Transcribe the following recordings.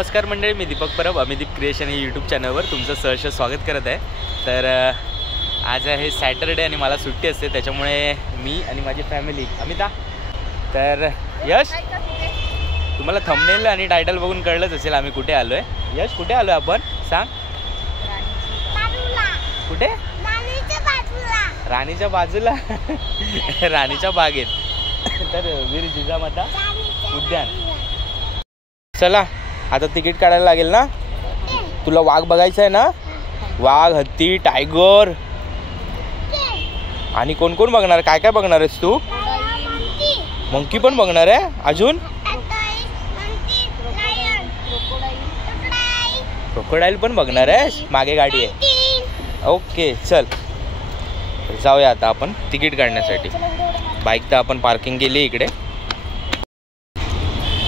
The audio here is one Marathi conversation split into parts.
नमस्कार मंडळी, मी दीपक परब अमिदीप क्रिएशन या यूट्यूब चॅनलवर तुमचं सहर्ष स्वागत करत आहे। तर आज आहे सॅटरडे आणि मला सुट्टी असते, त्याच्यामुळे मी आणि माझी फॅमिली अमिता। तर यश, तुम्हाला थंबनेल आणि टायटल बघून कळलंच असेल आम्ही कुठे आलो आहे। यश, कुठे आलो आहे आपण सांग? कुठे? राणीच्या बाजूला राणीच्या बागेत। तर वीर जिजामाता उद्यान। चला आता तिकीट काढायला लागेल ना। तुला वाघ बघायचा आहे ना? वाघ, हत्ती, टायगर आणि कोण कोण बघणार? काय काय बघणार आहेस तू? मंकी पण बघणार आहे? अजून क्रोकोडाईल पण बघणार आहेस? मागे गाडी आहे। ओके चल जाऊया आता आपण तिकीट काढण्यासाठी। बाईक तर आपण पार्किंग केली इकडे।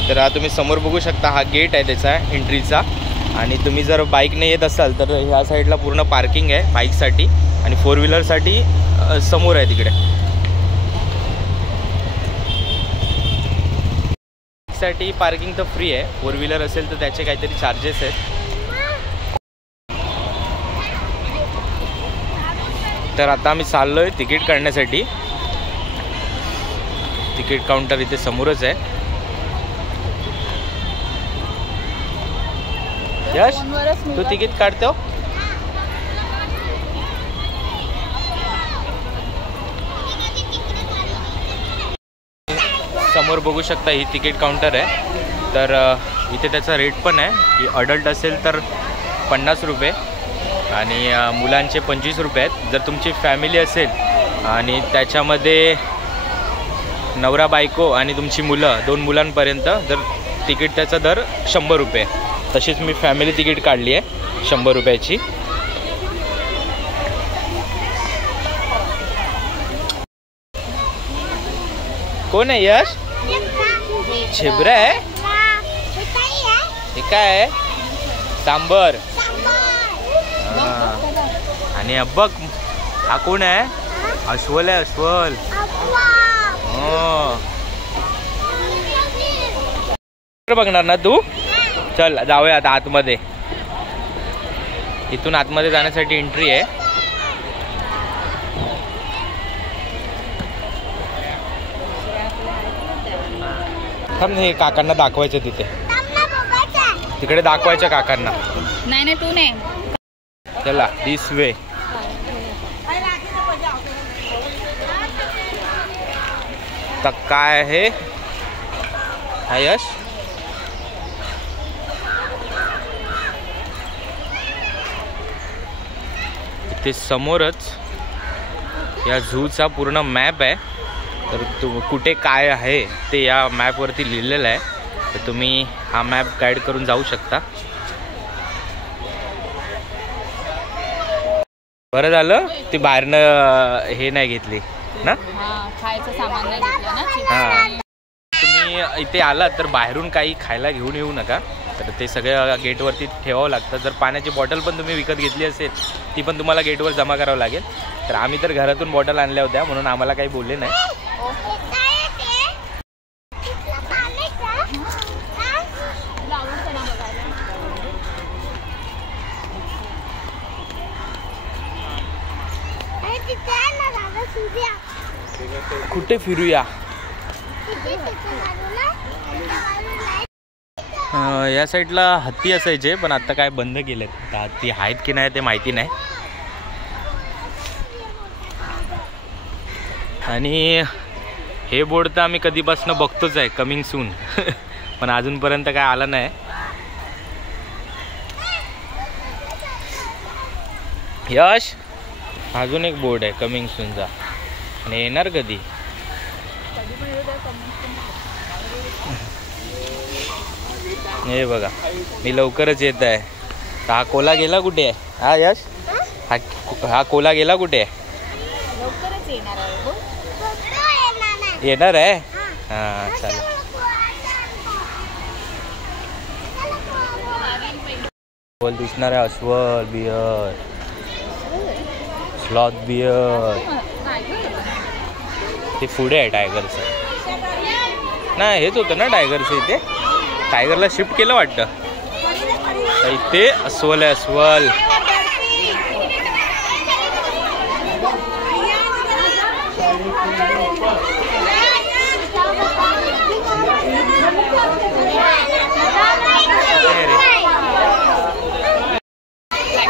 तर हा तुम्ही समोर बघू शकता, हा गेट आहे त्याचा एंट्रीचा। आणि तुम्ही जर बाईकने येत असाल तर ह्या साईडला पूर्ण पार्किंग आहे बाईकसाठी आणि फोर व्हीलरसाठी समोर आहे तिकडे। साठी पार्किंग तर फ्री आहे, फोर व्हीलर असेल तर त्याचे काहीतरी चार्जेस आहेत। तर आता आम्ही चाललोय तिकीट काढण्यासाठी। तिकीट काउंटर इथे समोरच आहे। यश, तू तिकीट काढतो? समोर बघू शकता ही तिकीट काउंटर आहे। तर इथे त्याचा रेट पण आहे की अडल्ट असेल तर 50 रुपये आणि मुलांचे 25 रुपये आहेत। जर तुमची फॅमिली असेल आणि त्याच्यामध्ये नवरा बायको आणि तुमची मुलं, 2 मुलांपर्यंत, जर तिकीट त्याचा दर 100 रुपये। तशीच मी फॅमिली तिकीट काढली आहे 100 रुपयाची। कोण आहे यश? झेब्रा आहे? हे काय आहे? सांबर। आणि बघ हा कोण आहे? अस्वल आहे, अस्वल। बघणार ना तू? चल जाऊया आता आतमध्ये। इथून आतमध्ये जाण्यासाठी एंट्री आहे। थांब, हे काकांना दाखवायचं तिथे, तिकडे दाखवायचं काकांना। नाही नाही तू नाही। चला दिस वे। तर काय आहे हा यश? इथे समोरच या झूचा पूर्ण मॅप आहे। तर तू कुठे काय आहे ते या मॅपवरती लिहिलेलं आहे। तर तुम्ही हा मॅप गाईड करून जाऊ शकता। बरं झालं ती बाहेरनं हे नाही घेतली ना, खायचं सामान नाही घेतलं ना। हां, तुम्ही इथे आलात तर बाहेरून काही खायला घेऊन येऊ नका। तर ते सगळं गेटवरती ठेवावं लागतं। जर पाण्याची बॉटल पण तुम्ही विकत घेतली असेल ती पण तुम्हाला गेटवर जमा करावं लागेल। तर आम्ही तर घरातून बॉटल आणल्या होत्या म्हणून आम्हाला काही बोलले नाही। कुठे फिरूया? या साईडला हत्ती असायचे पण आता काय बंद केलेत। आता हत्ती आहेत की नाही ते माहिती नाही। आणि हे बोर्ड तर आम्ही कधीपासून बघतोच आहे, कमिंग सून पण अजूनपर्यंत काय आलं नाही। यश, अजून एक बोर्ड आहे कमिंग सूनचा, आणि येणार कधी? हे बघा, मी लवकरच येत आहे। हा कोला गेला कुठे आहे? हा यश, हा कोला गेला कुठे आहे? येणार आहे? हा चालेल। बोल दिसणार आहे अस्वल, बियर, स्लॉथ बियर। ते पुढे आहे टायगरचं। नाही हेच होतं ना टायगरचं इथे? टायगरला शिफ्ट केलं वाटतं। इथे अस्वल आहे, अस्वल.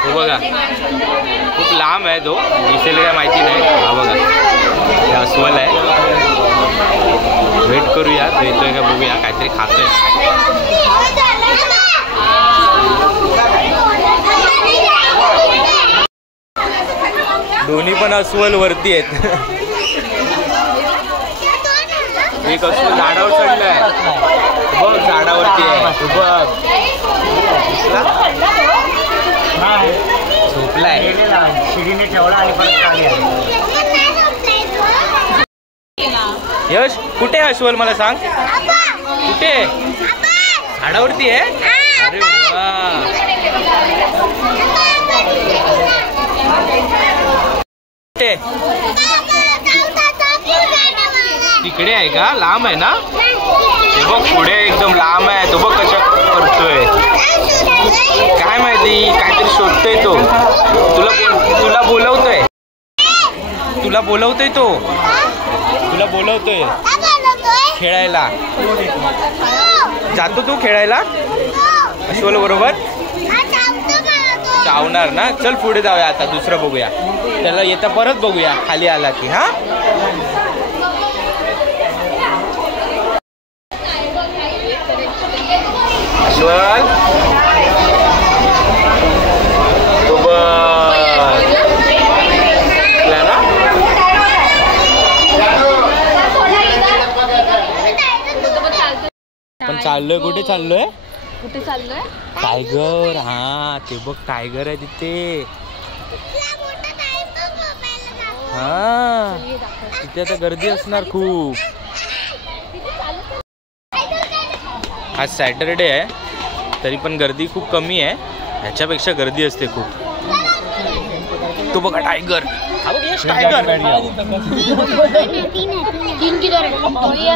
हो बघा, खूप लांब आहे तो, दिसेल काय माहिती नाही. हा बघा, हे अस्वल आहे. वेट करूया, तो येतोय का बघूया. काहीतरी खातोय. दोन्ही पण अस्वल वरती आहेत. एक अस्वल झाडावर चढलाय बघ, झाडावरती आहे बघ. झोपलाय, शिडीने ठेवला आणि परत. यश कुठे आहे अस्वल मला सांग, कुठे? झाडावरती आहे. अरे वा, कुठे? तिकडे आहे का? लांब आहे ना ते बघ, पुढे एकदम लांब आहे तो बघ. कशा करतोय काय माहिती, काहीतरी शोधतोय तो. तुला बोलवतोय, तुला बोलवतोय तो, तुला बोलवतोय खेळायला. जातो तू खेळायला अस्वल बरोबर? चावणार ना. चल पुढे जाऊया आता, दुसरं बघूया. त्याला येता परत बघूया खाली आला की. हा अस्वल पण चाललोय. कुठे चाललोय? कुठे चाललोय? टायगर. हा ते बघ, टायगर आहे तिथे. हा तिथे आता गर्दी असणार खूप. आज सॅटरडे आहे तरी पण गर्दी खूप कमी आहे. ह्याच्यापेक्षा गर्दी असते खूप. तो बघा टायगर. हा बघ यश, टायगर.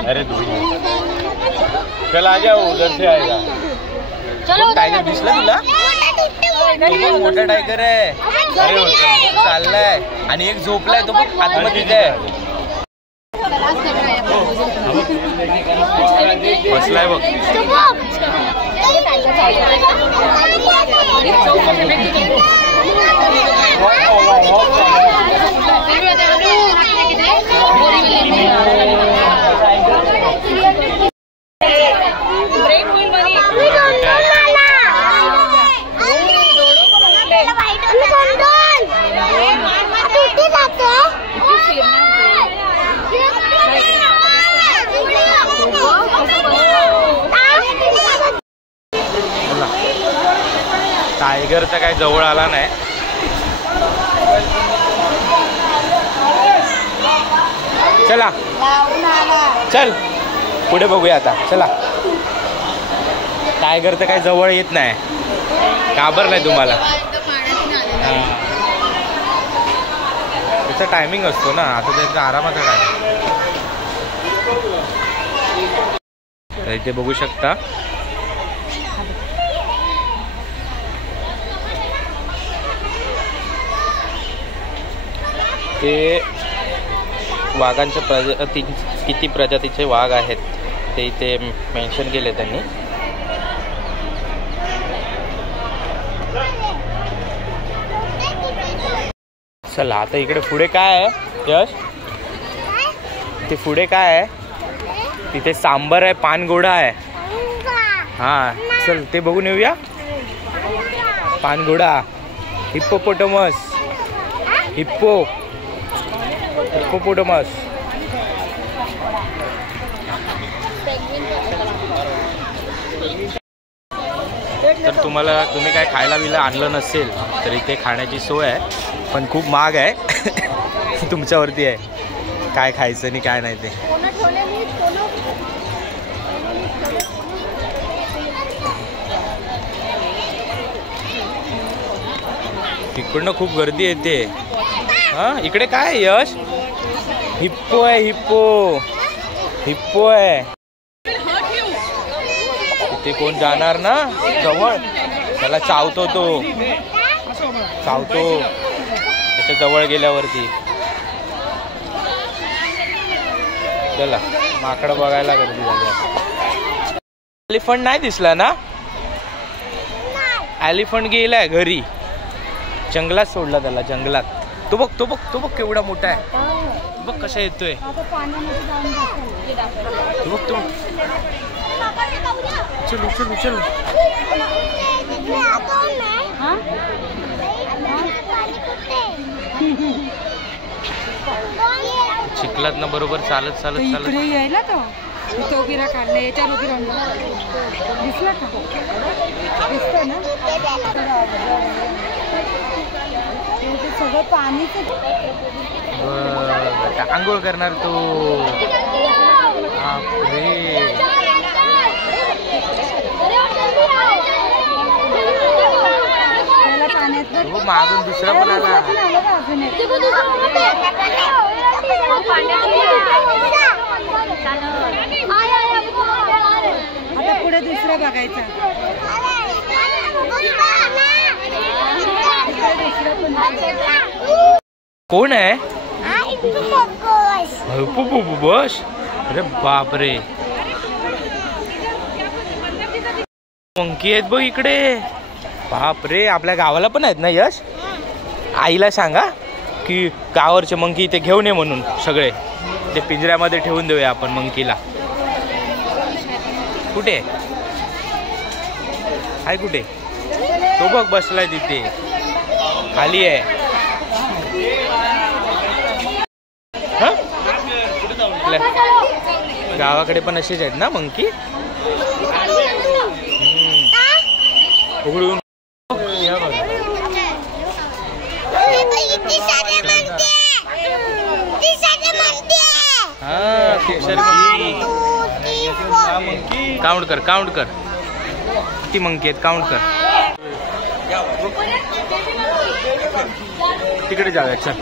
अरे चल आ जाओ, उधर से आएगा. टायगर दिसला तुला? मोठा टायगर आहे. अरे चाललाय आणि एक झोपलाय तो बघ आतमध्ये आहे. बसलाय बघ. टायगर तर काय जवळ आला नाही. चला चल पुढे बघूया आता. चला. टायगर तर काय जवळ येत नाही. घाबरलाय तुम्हाला. त्याचा टायमिंग असतो ना. आता त्याचा आरामाचा टायमिंग. इथे बघू शकता ते वाघांच्या किती प्रजातीचे वाघ आहेत ते इथे मेन्शन केले त्यांनी. चला आता इकडे पुढे काय आहे यश? ते पुढे काय आहे? तिथे सांबर आहे, पानघोडा आहे. हा चल ते बघून येऊया. पानघोडा, हिप्पोपोटमस, हिप्पोपोटमस. तर तुम्ही काय खायला बिला आणलं नसेल तर इथे खाण्याची सोय आहे, पण खूप महाग आहे. तुमच्यावरती आहे काय खायचं आणि काय नाही ते. इकडनं खूप गर्दी येते. हा इकडे काय आहे यश? हिप्पो आहे, हिप्पो आहे. इथे कोण जाणार ना जवळ? त्याला चावतो तो, चावतो त्याच्या जवळ गेल्यावरती. चला माकडं बघायला गर्दी झाली. एलिफंट नाही दिसला ना? एलिफंट गेलाय घरी, जंगलात सोडला त्याला, जंगलात. तो बघ तो बघ तो बघ केवढा मोठा आहे, बघ कसा येतोय. तो बघ तो. चलो चलो चलो. चिखलात ना बरोबर चालत चालत चालत यायला तो उभीरा काढले याच्यावर उभी दिसला का? दिसत ना सगळं पाणीच. आंघोळ करणार तो. पाण्यात मागून दुसरा पण आला. आता पुढे दुसरं बघायचं. कोण आहे? बस. अरे बापरे, मंकी आहेत बघ इकडे. बापरे, आपल्या गावाला पण आहेत ना यश? आईला सांगा की गावावरचे मंकी इथे घेऊन ये म्हणून. सगळे ते पिंजऱ्यामध्ये ठेवून देऊया आपण मंकीला. कुठे आहे? कुठे तो? बघ बसलाय तिथे, खाली आहे. गावाकडे पण असेच आहेत ना मंकी. उघडून काउंट कर, काउंट कर किती मंकी आहेत, काउंट कर. तिकडे जाऊया, चल.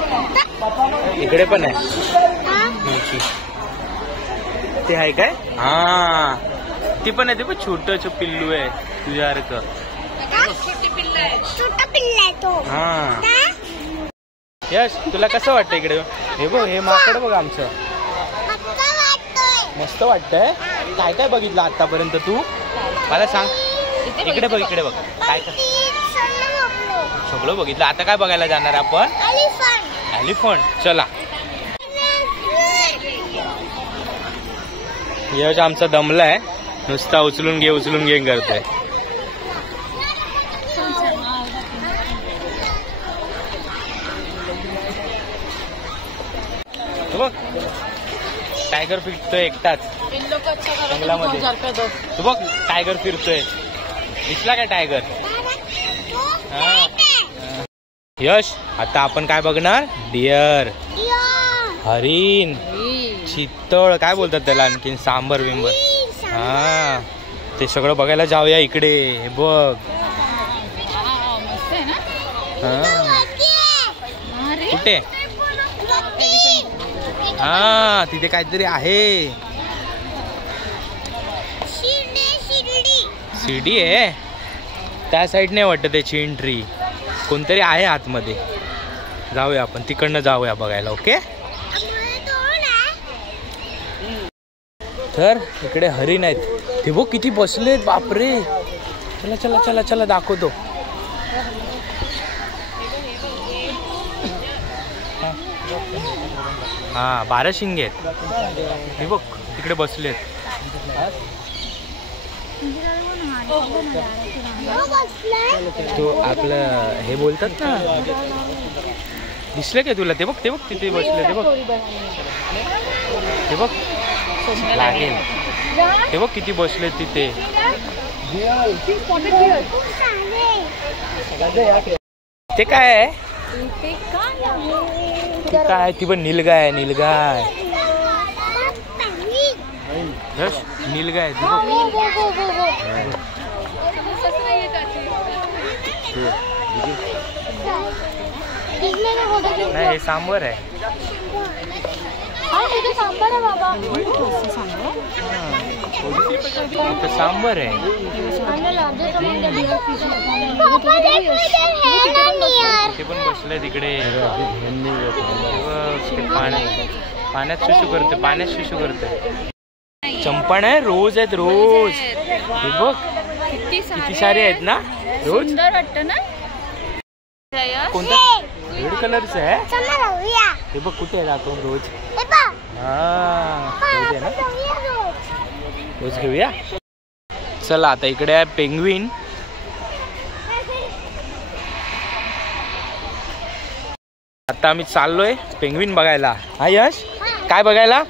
इकडे पण आहे मंकी. ते आहे काय? हा, ती पण आहे. ते पण छोटं पिल्लू आहे तुझ्यासारखं. हा. यश, तुला कसं वाटतं इकडे? हे बघ, हे माकड बघ आमचं. मस्त वाटतंय. काय काय बघितलं आतापर्यंत तू? मला सांग. इकडे बघ, इकडे बघ. काय काय सगळं बघितलं. आता काय बघायला जाणार आपण? एलिफंट. चला. यश आमचा दमलाय, नुसता उचलून घे करतोय. बघ, टायगर फिरतोय एकटाच जंगलामध्ये. तू बघ, टायगर फिरतोय. दिसला काय टायगर? यश, आता आपण काय बघणार? डिअर, हरिण, चित्तळ, काय बोलतात त्याला आणखीन, सांबर बिंबर. हा, ते सगळं बघायला जाऊया इकडे. हे बघ. कुठे? हा, तिथे काहीतरी आहे. शिडी आहे त्या साईडने वाटतं. त्याची एंट्री कोणतरी आहे आतमध्ये. जाऊया आपण तिकडनं, जाऊया बघायला. ओके. तर इकडे हरिण आहेत. ते बघ किती बसलेत. बापरे. चला चला चला चला, दाखवतो. हा, 12 शिंगे आहेत. हे बघ तिकडे बसलेत. तो आपलं हे बोलतात ना, दिसलं काय तुला? ते बघ, ते बघ तिथे बसले. ते बघ, ते बघ लागेल. ते बघ किती बसले तिथे. ते काय आहे? ती काय? ती पण नीलगाय. नीलगाय. नीलगाय. नाही, हे सांबर आहे. इथं सांबर आहे. ते पण बसलंय तिकडे. पाण्यात शिशू करते, पाण्यात शिशू करते. चंपण आहे, रोज आहेत, रोज. हे बघ किती सारे आहेत ना रोज. सुंदर वाटतं ना. कोणता रेड कलरचं आहे? हे बघ कुठे आहे दाखवून. रोज. रोज आहे ना. रोज घेऊया. चला आता इकडे आहे पेंग्विन. आता आम्ही चाललोय पेंग्विन बघायला. हा यश, काय बघायला?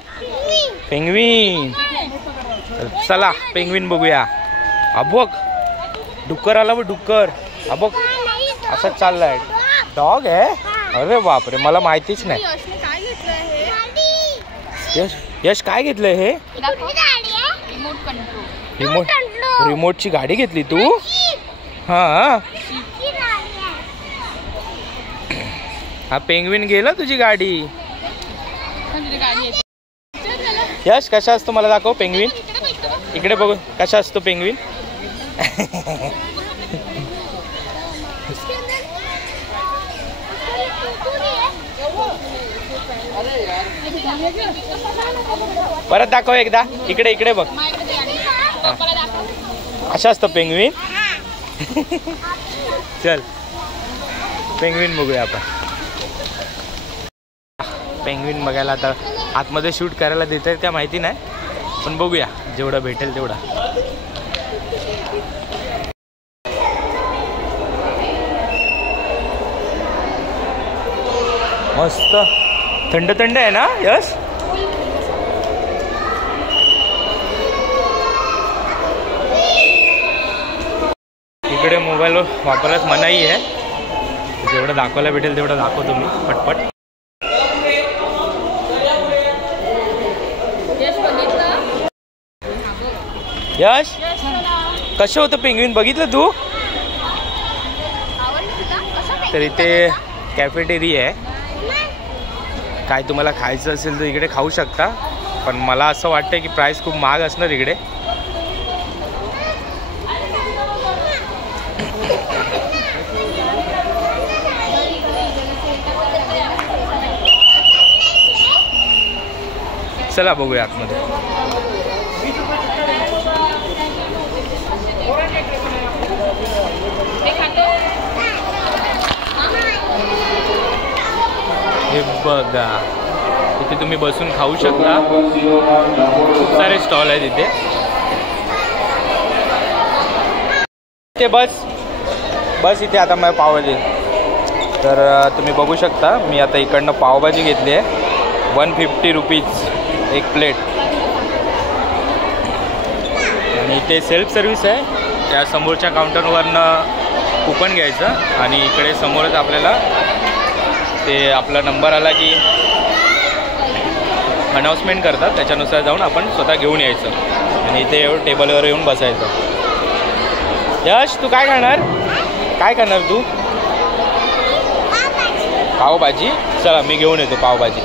पेंग्विन. चला पेंग्विन बघूया. अबोक डुक्कर आला. डुक्कर अबोक असंच चाललाय. डॉग आहे. अरे बापरे, मला माहितीच नाही. यश, यश काय घेतलंय हे? रिमोटची गाडी घेतली तू? हा हा पेंग्विन गेला तुझी गाडी. यश कसा असतो मला दाखव पेंग्विन. इकडे बघू कसा असतो पेंग्विन. परत दाखव एकदा. इकडे इकडे बघ. असा असतो पेंग्विन. चल पेंग्विन बघूया आपण. पेंग्विन बघायला आता आतमध्ये शूट करायला देत आहेत का माहिती नाही, पण बघूया जेवढं भेटेल तेवढा. मस्त थंड थंड आहे ना यश. इकडे मोबाईल वापरण्यास मनाई आहे. जेवढं दाखवायला भेटेल तेवढं दाखवतो मी पटपट. यश कसं होतं पेंग्विन बघितलं तू? तर इथे कॅफेटेरिया आहे. काय तुम्हाला खायचं असेल तर इकडे खाऊ शकता, पण मला असं वाटतं की प्राईस खूप महाग असणार इकडे. चला बघूया आतमध्ये. हे बघा इथे तुम्ही बसून खाऊ शकता. खूप सारे स्टॉल आहेत इथे. इथे बस इथे आता मला पावभाजी. तर तुम्ही बघू शकता मी आता इकडनं पावभाजी घेतली आहे. 150 रुपीज एक प्लेट. आणि इथे सेल्फ सर्व्हिस आहे. त्या समोरच्या काउंटरवरनं कूपन घ्यायचं आणि इकडे समोरच आपल्याला ते आपला नंबर आला की अनाउन्समेंट करतात, त्याच्यानुसार जाऊन आपण स्वतः घेऊन यायचं आणि इथे येऊन टेबलवर येऊन बसायचं. यश तू काय खाणार? काय खाणार तू? पावभाजी. चला मी घेऊन येतो पावभाजी.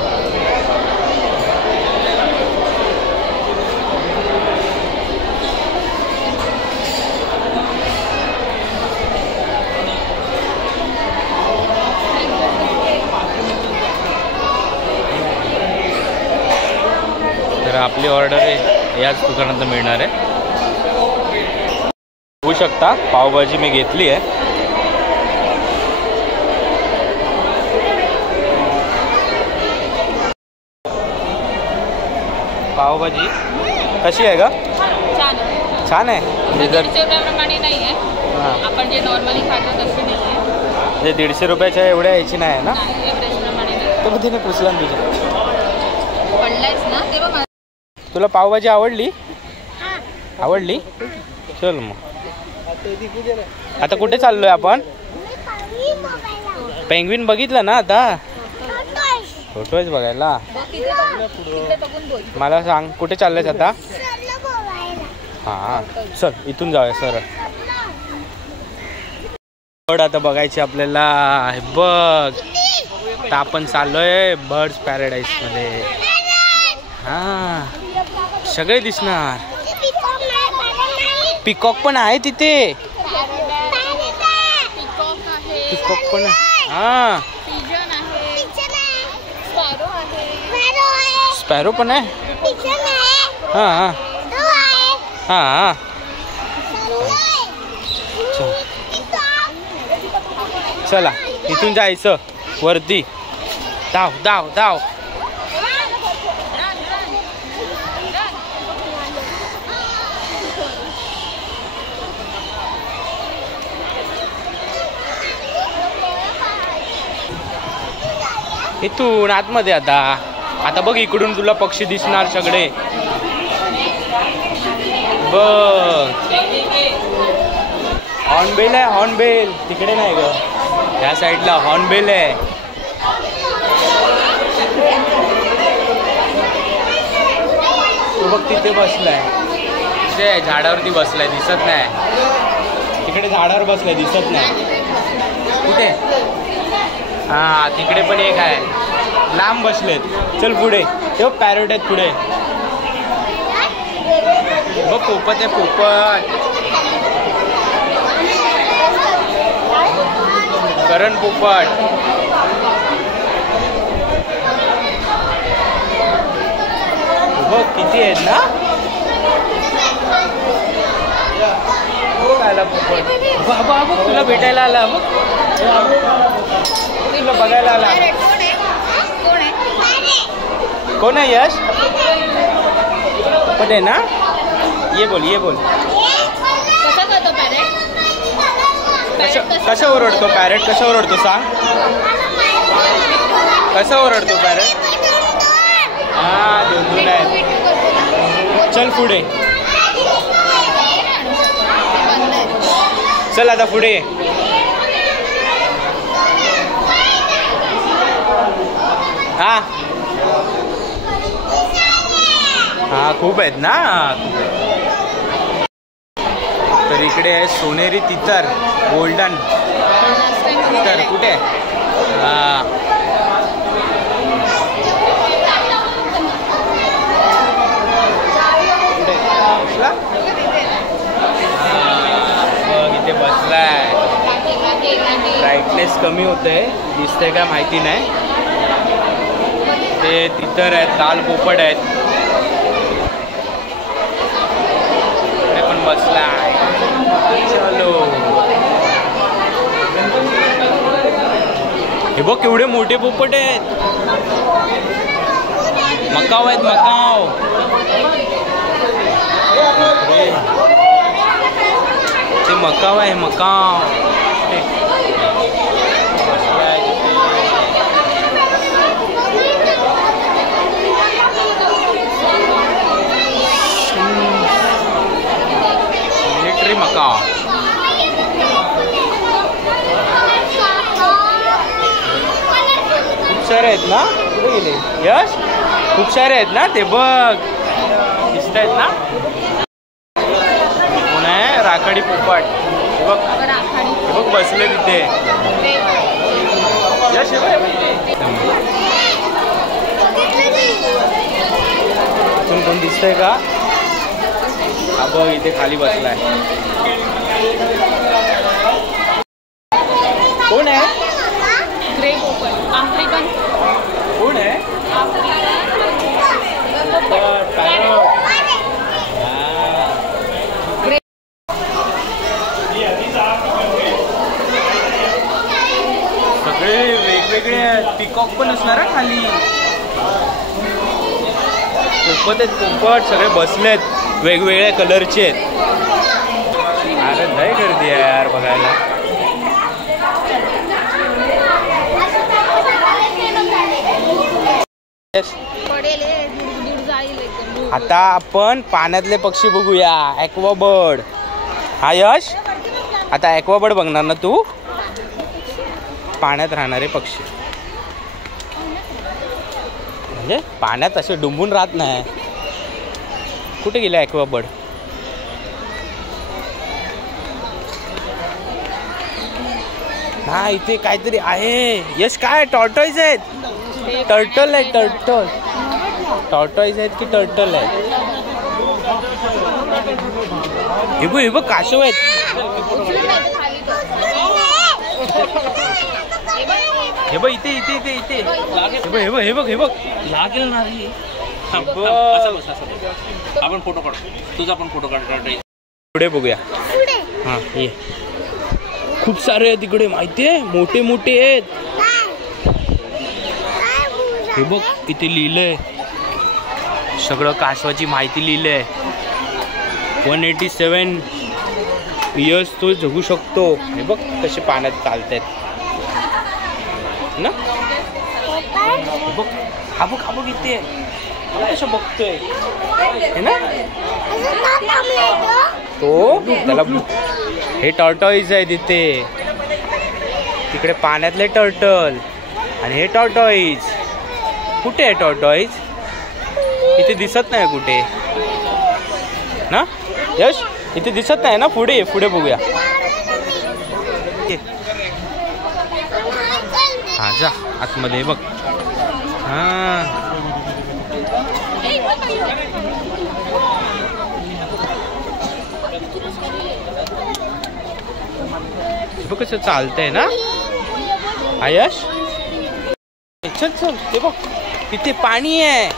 तर आपली ऑर्डर आहे याच दुकानात मिळणार आहे. बघू शकता पावभाजी मी घेतली आहे. पावभाजी कशी आहे का? छान आहे. प्रमाणे नाही आहे. आपण जे नॉर्मली खातो तशी नाही आहे. म्हणजे 150 रुपयाच्या एवढ्या यायची नाही आहे ना? तो कधी नाही पुसला तुझ्या. पडलायच ना तेव्हा. तुला पावभाजी आवडली? आवडली? चल मग आता कुठे चाललोय आपण? पेंग्विन बघितलं ना आता? फोटोच बघायला. मला सांग कुठे चाललंयस आता? हां चल इथून जाऊया सरळ. आता बघायची आपल्याला. बघ आता आपण चाललोय बर्ड्स पॅराडाईस मध्ये. हा सगळे दिसणार. पिकॉक पण आहे तिथे. पिकॉक पण हा. स्पॅरो पण आहे. हा हा हा. चला इथून जायचं वरती. धाव धाव धाव. इथून आतमध्ये आता बघ इकडून तुला पक्षी दिसणार सगळे. बघ हॉर्नबिल आहे. हॉर्नबिल तिकडे नाही ग, ह्या साईडला हॉर्नबिल आहे. तो बघ तिथे बसलाय. तिथे झाडावरती बसलाय, दिसत नाही. तिकडे झाडावर बसलाय, दिसत नाही. कुठे? हा तिकडे पण एक आहे, लांब बसलेत. चल पुढे. तेव्हा पॅरोट आहेत पुढे. बघ पोपट आहे, पोपट. करण पोपट. बघ किती आहेत ना. आला पोपट. बाबा बघ तुला भेटायला आला. बघ तुला बघायला आला. कोण आहे यश? पोपट आहे ना. ये बोल, ये बोल. कसं ओरडतो पॅरेट? कसं ओरडतो सांग. कसं ओरडतो पॅरेट? हा दोन आहेत. चल पुढे. चल आता पुढे. हा हा खूप आहेत ना. तर इकडे आहे सोनेरी तितर, गोल्डन तितर. कुठे? हा इथे बसलाय. ब्राईटनेस कमी होतंय, दिसतंय का माहिती नाही. ते तितर आहेत, लाल पोपट आहेत. इकडे पण बसलाय. चलो. हे बघ केवढे मोठे पोपट आहेत. मकाव आहेत, मकाव. ते मकाव आहे, मकाव. Military Macau. खूप सारे आहेत ना. कुठे गेले यश? खूप सारे आहेत ना. ते बघ दिसत आहेत ना. कोण आहे? राखाडी पोपट. बघ बघ बसले तिथे. यश कोण दिसतंय का? हा बघ इथे खाली बसलाय. कोण आहे? ग्रे पोपट. आफ्रिकन. कोण आहे? सगळे वेगवेगळे पिकॉक पण असणार आहे खाली. पोपट आहेत, पोपट सगळे बसलेत, वेगवेगळ्या कलरचे आहेत. अरे लय गर्दी आहे यार बघायला. आता आपण पाण्यातले पक्षी बघूया. Aqua bird. हा यश, आता ॲक्वा बर्ड बघणार ना तू. पाण्यात राहणारे पक्षी म्हणजे पाण्यात असे डुंबून राहत नाही. कुठे गेले ॲक्वा बर्ड? हा इथे काहीतरी आहे. यश काय? टॉर्टॉइज आहेत. टर्टल आहे, टर्टल. टॉर्टॉइज आहेत की टर्टल आहेत? हे बघ कासव आहेत. हे बघ इथे इथे इथे इथे. हे बघ लागेल ना रे. आपण फोटो काढ. तुझा पण फोटो काढ. पुढे बघूया. हा ये. खूप सारे आहेत तिकडे माहितीये. मोठे मोठे आहेत. हे बघ इथे लिहिलंय सगळं कासवाची माहिती लिहिलंय. 187 इयर्स तो जगू शकतो. हे बघ कसे पाण्यात चालतायत ना. हे बघ हा बघ इथे कसं बघतोय हे ना तो. त्याला हे टॉर्टॉइज आहे तिथे. तिकडे पाण्यातले टर्टल आणि हे टॉर्टॉइज. कुठे आहे टॉर्टॉइज? इथे दिसत नाही कुठे ना यश. इथे दिसत नाही ना. पुढे बघूया. हा जा आतमध्ये बघ. हा बघ कसं चालतंय ना आयश. चल चल. ते बघ तिथे पाणी आहे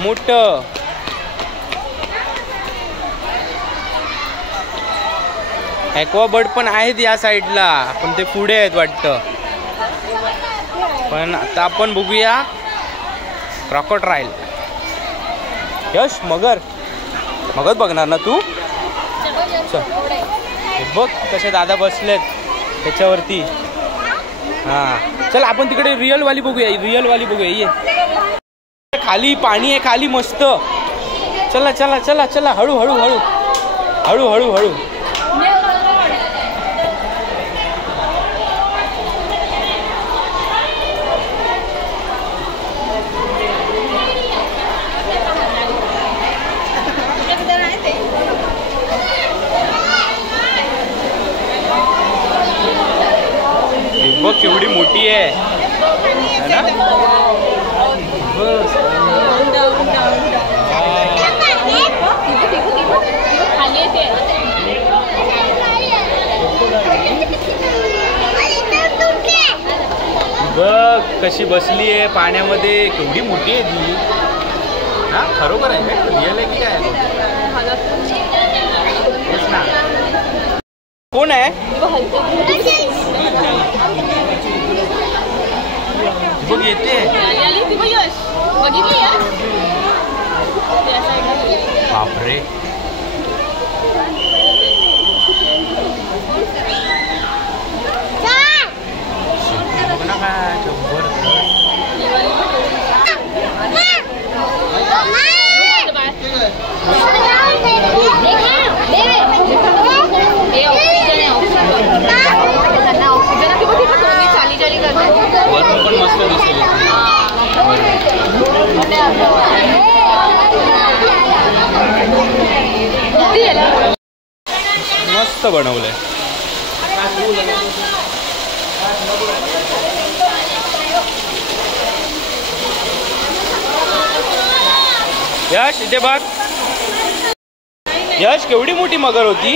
मोठं. ॲक्वाबर्ड पण आहेत या साईडला पण ते पुढे आहेत वाटतं. पण आता आपण बघूया क्रॉकोडाईल. यश मगर बघणार ना तू? चल बघ कसे दादा बसलेत त्याच्यावरती. हा चल आपण तिकडे रिअल वाली बघूया. ये खाली पाणी आहे खाली मस्त. चला चला चला चला. हळू हळू हळू हळू हळू हळू. बघ केवढी मोठी आहे ना. बघ कशी बसली आहे पाण्यामध्ये. केवढी मोठी आहे ती ना. खरोखर आहे काय? रिअल आहे की काय? ना कोण आहे? बघ येते. बापरे. बघ ना काय शंभर. वरून पण मस्त दिसेल. मस्त बनवलंय. यश इथे बघ. यश केवढी मोठी मगर होती.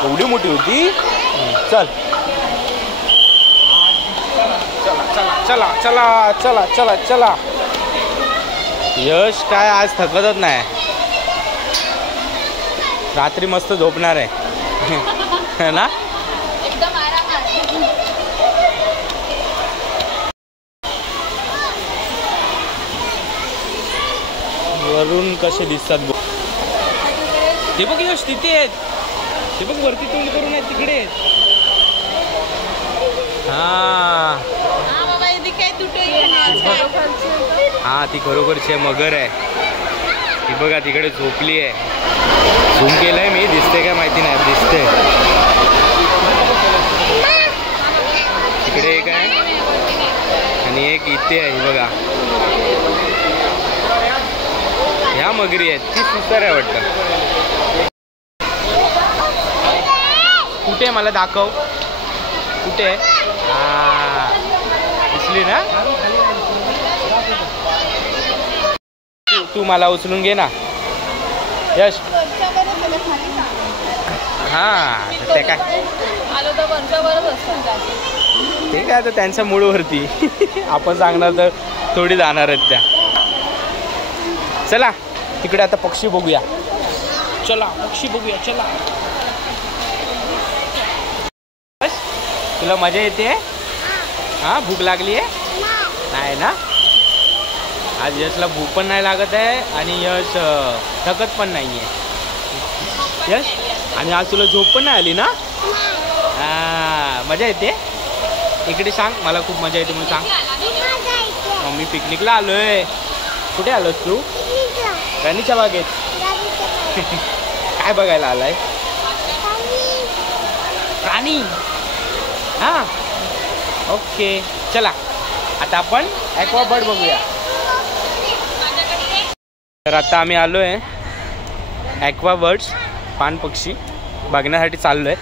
केवढी मोठी होती. चल चला चला चला चला चला. यश काय आज थकतच नाही. रात्री मस्त झोपणार आहे ना. वरून कसे दिसतात बघ. ते बघ यश तिथे आहेत. ते बघ वरती तोंड करून आहेत तिकडे. हा हा ती खरोखरची मगर आहे. ती बघा तिकडे झोपली आहे. झूम केलंय मी. दिसते काय माहिती नाही. दिसते तिकडे एक आहे आणि एक इथे आहे. बघा ह्या मगरी आहेत. ती सुंदर आहे वाटतं. कुठे मला दाखव. कुठे? हा दिसली ना. तू मला उचलून घे ना यश. हां ते काय ते काय आता त्यांच्या मूडवरती. आपण सांगणार तर थोडी जाणार आहेत त्या. चला तिकडे आता पक्षी बघूया. चला पक्षी बघूया चला. तुला मजा येते? हां भूक लागली आहे? नाही ना. आज यशला भूक पण नाही लागत आहे आणि यश थकत पण नाही आहे. यश आणि आज तुला झोप पण नाही आली ना? हां मजा येते. इकडे सांग मला खूप मजा येते म्हणून सांग. मी पिकनिकला आलोय. कुठे आलोस तू? राणीच्या बागेत. काय बघायला आलाय? प्राणी. हां ओके चला आता आपण ॲक्वा बर्ड बघूया. तर आता आम्ही आलो आहे ॲक्वा बर्ड्स पान पक्षी बघण्यासाठी चाललो आहे.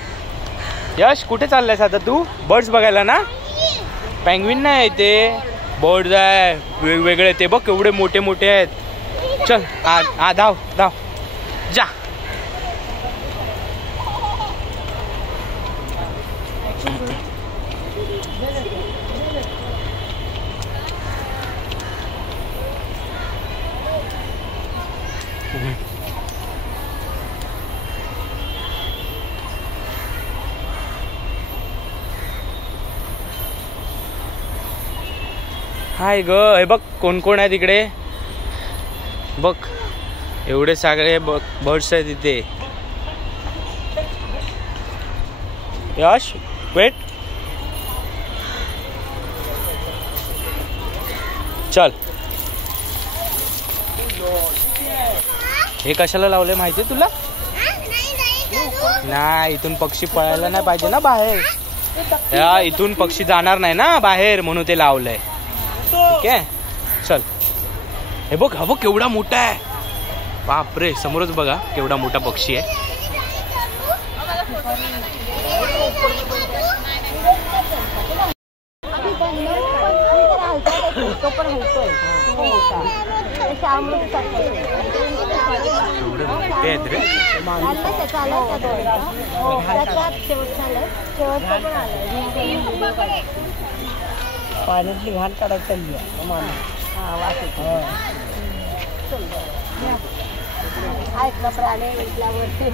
यश कुठे चाललायस आता तू? बर्ड्स बघायला ना? पेंग्विन नाही ते बर्ड्स आहे वेगवेगळे. ते बघ केवढे मोठे मोठे आहेत. चल आ धाव धाव जा. हाय ग हे बघ कोण कोण आहे तिकडे. बघ एवढे सगळे बर्ड्स आहेत तिथे. यश वेट. चल हे कशाला लावले माहिती तुला? नाही इथून पक्षी पळायला नाही पाहिजे ना बाहेर. या इथून पक्षी जाणार नाही ना बाहेर म्हणून ते लावलंय. ठीक आहे चल. हे बघ हा बघ केवढा मोठा आहे. बापरे समोरच बघा केवढा मोठा पक्षी आहे. पाण्यातली घाण काढायला चालली ऐकलं प्राणी म्हटल्यावरती.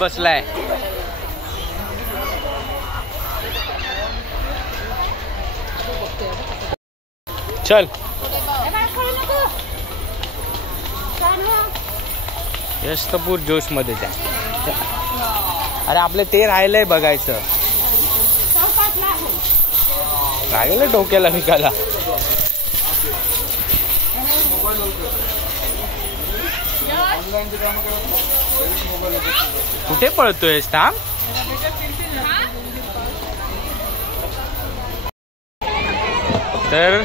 बसलाय. चल यश कपूर जोश मध्ये त्या. अरे आपले ते राहिलंय बघायचं. राहिलं डोक्याला विकायला. कुठे पळतोय थांब. तर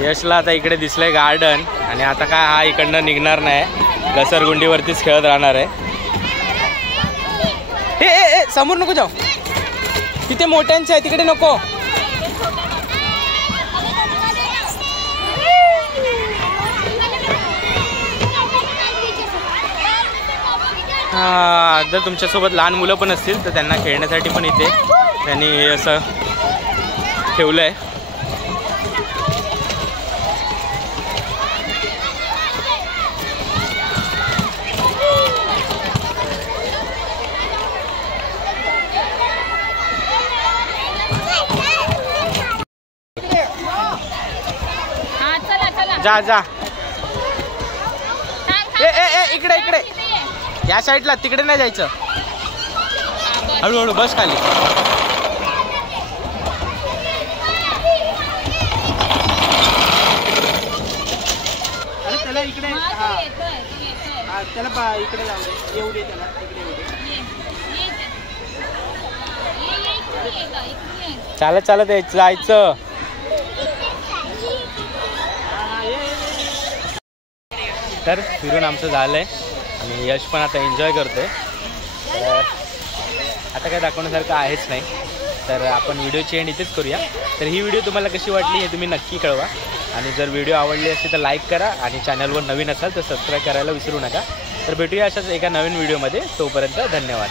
यशला आता इकडे दिसलंय गार्डन आणि आता काय हा इकडनं निघणार नाही. घसरगुंडीवरतीच खेळत राहणार आहे. हे समोर नको जाऊ. तिथे मोठ्यांचे आहे तिकडे नको. जर तुमच्यासोबत लहान मुलं पण असतील तर त्यांना खेळण्यासाठी पण इथे त्यांनी हे असं ठेवलं आहे. जा जा. इकडे इकडे या साईडला तिकडे नाही जायचं. हळूहळू बस खाली. अरे त्याला इकडे त्याला इकडे जाऊ दे. येऊ दे त्याला इकडे येऊ दे. चालत चालत जायचं. तर फिरून आमचं झालं आहे आणि यश पण आता एन्जॉय करतोय. तर आता काय दाखवण्यासारखं आहेच नाही, तर आपण व्हिडिओची एंड इथेच करूया. तर ही व्हिडिओ तुम्हाला कशी वाटली हे तुम्ही नक्की कळवा. आणि जर व्हिडिओ आवडली असेल तर लाईक करा आणि चॅनलवर नवीन असाल तर सबस्क्राईब करायला विसरू नका. तर भेटूया अशाच एका नवीन व्हिडिओमध्ये. तोपर्यंत धन्यवाद.